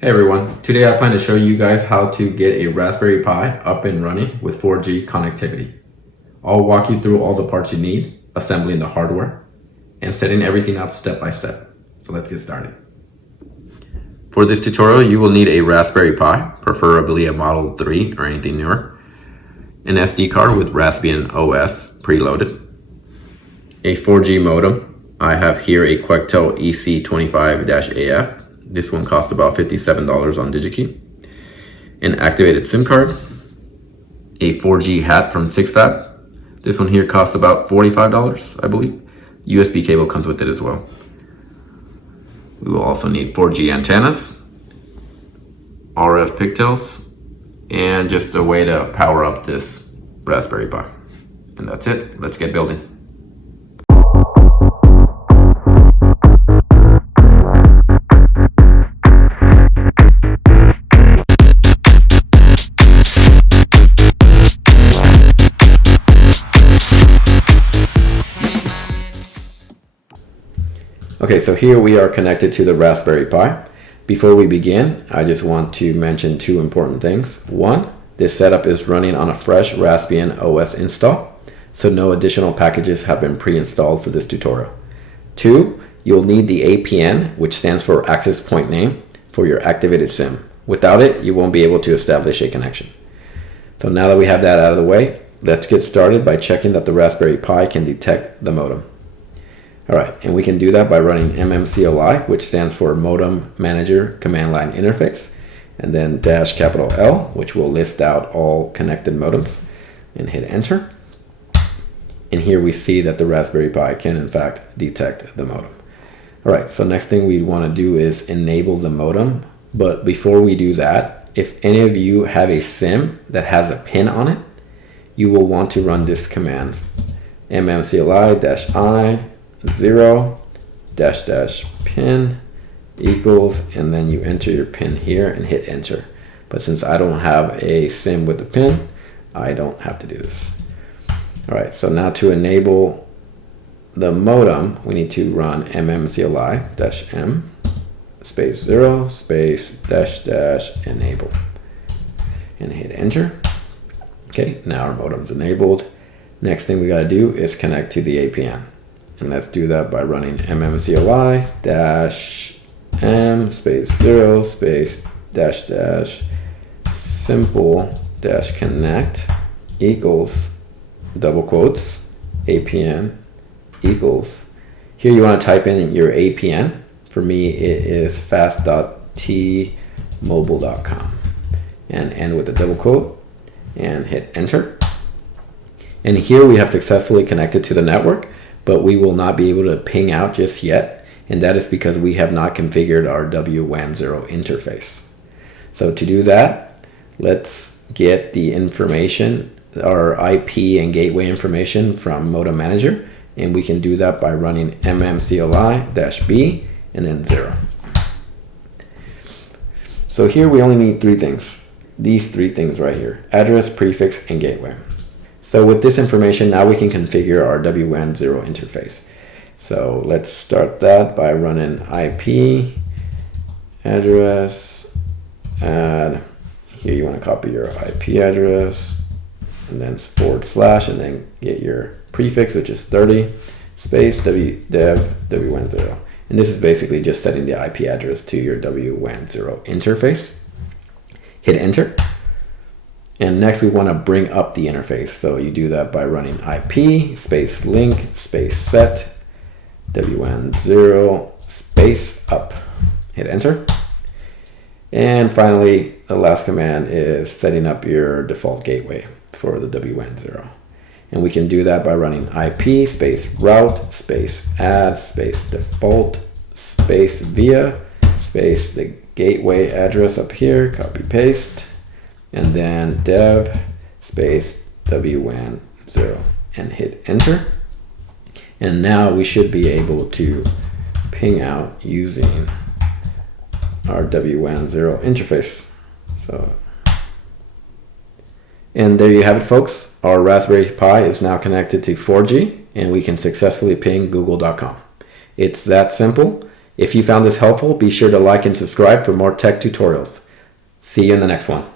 Hey everyone, today I plan to show you guys how to get a Raspberry Pi up and running with 4G connectivity. I'll walk you through all the parts you need, assembling the hardware, and setting everything up step by step. So let's get started. For this tutorial, you will need a Raspberry Pi, preferably a Model 3 or anything newer, an SD card with Raspbian OS preloaded, a 4G modem. I have here a Quectel EC25-AF. This one cost about $57 on DigiKey. An activated SIM card. A 4G hat from SixFab. This one here cost about $45, I believe. USB cable comes with it as well. We will also need 4G antennas, RF pigtails, and just a way to power up this Raspberry Pi. And that's it. Let's get building. Okay, so here we are connected to the Raspberry Pi. Before we begin, I just want to mention two important things. One, this setup is running on a fresh Raspbian OS install, so no additional packages have been pre-installed for this tutorial. Two, you'll need the APN, which stands for access point name, for your activated SIM. Without it, you won't be able to establish a connection. So now that we have that out of the way, let's get started by checking that the Raspberry Pi can detect the modem. Alright, and we can do that by running mmcli, which stands for Modem Manager Command Line Interface, and then -L, which will list out all connected modems, and hit enter. And here we see that the Raspberry Pi can in fact detect the modem. Alright, so next thing we want to do is enable the modem, but before we do that, if any of you have a SIM that has a pin on it, you will want to run this command, mmcli-I 0 -- pin equals, and then you enter your pin here and hit enter. But since I don't have a SIM with the pin, I don't have to do this. Alright, so now to enable the modem, we need to run mmcli-m space 0 space -- enable and hit enter. Okay, now our modem's enabled. Next thing we got to do is connect to the APN. And let's do that by running mmcli-m space 0 space -- simple -connect equals double quotes APN equals. Here you want to type in your APN. For me it is fast.tmobile.com and end with a double quote and hit enter. And here we have successfully connected to the network, but we will not be able to ping out just yet, and that is because we have not configured our WWAN0 interface. So to do that, let's get the information, our IP and gateway information from Modem Manager, and we can do that by running mmcli-b and then 0. So here we only need three things, these three things right here: address, prefix, and gateway. So with this information, now we can configure our WWAN0 interface. So let's start that by running IP address, add, here you want to copy your IP address, and then / and then get your prefix, which is 30, space dev WWAN0. And this is basically just setting the IP address to your WWAN0 interface. Hit enter. And next we want to bring up the interface. So you do that by running IP space link space set WWAN0 space up. Hit enter. And finally, the last command is setting up your default gateway for the WWAN0. And we can do that by running IP space route space add space default space via space the gateway address up here, copy paste, and then dev space WWAN0 and hit enter. And now we should be able to ping out using our WWAN0 interface. And there you have it, folks. Our Raspberry Pi is now connected to 4G, and we can successfully ping google.com. It's that simple. If you found this helpful, be sure to like and subscribe for more tech tutorials. See you in the next one.